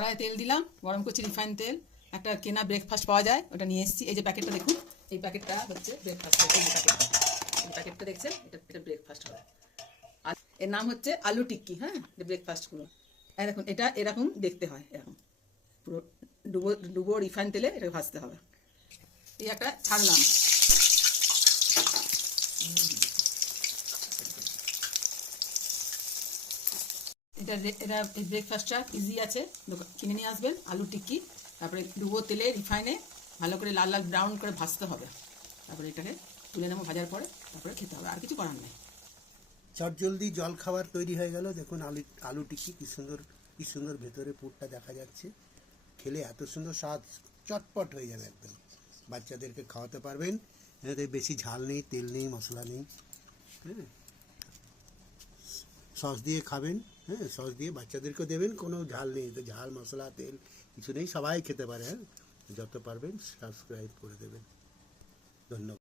কড়াই তেল দিলাম, গরম করছি রিফাইন তেল। একটা কেনা ব্রেকফাস্ট পাওয়া যায়, ওটা নিয়ে এসেছি। এই যে প্যাকেটটা দেখুন, এই প্যাকেটটা হচ্ছে ব্রেকফাস্ট। এই যে প্যাকেটটা দেখছেন, এটা ব্রেকফাস্ট হবে। আর এর নাম হচ্ছে আলু টিক্কি। হ্যাঁ, ব্রেকফাস্টগুলো দেখুন, এটা এরকম দেখতে হয়, এরকম পুরো ডুবো ডুবো রিফাইন তেলে এটাকে ভাজতে হবে। এই একটা ছাড়লাম। এটা এই ব্রেকফাস্টটা ইজি আছে, কিনে নিয়ে আসবেন আলু টিক্কি। তারপরে ডুবো তেলে রিফাইনে ভালো করে লাল লাল ব্রাউন করে ভাজতে হবে। তারপরে এটাকে তুলে নেবো ভাজার পরে, তারপরে খেতে হবে, আর কিছু করার নেই। চটজলদি জল খাবার তৈরি হয়ে গেল। দেখুন আলু টিক্কি কি সুন্দর ভেতরে পুরটা দেখা যাচ্ছে। খেলে এত সুন্দর স্বাদ, চটপট হয়ে যাবে একদম। বাচ্চাদেরকে খাওয়াতে পারবেন। এতে বেশি ঝাল নেই, তেল নেই, মশলা নেই। হ্যাঁ, সস দিয়ে খাবেন। হ্যাঁ, সস দিয়ে বাচ্চাদেরকেও দেবেন, কোনো ঝাল নেই, তো ঝাল মশলা তেল কিছু নেই, সবাই খেতে পারে। হ্যাঁ, যত পারবেন সাবস্ক্রাইব করে দেবেন। ধন্যবাদ।